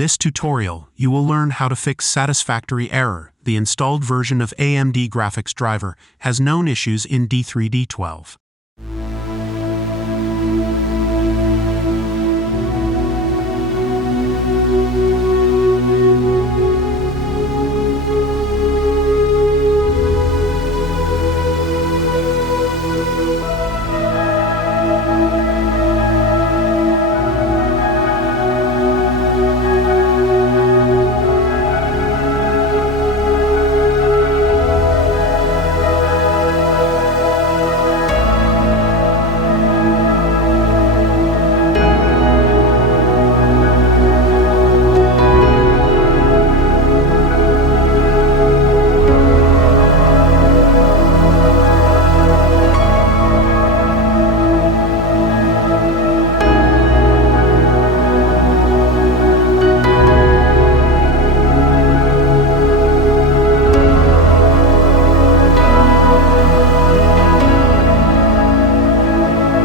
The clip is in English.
this tutorial, you will learn how to fix Satisfactory Error. The installed version of AMD graphics driver has known issues in D3D12.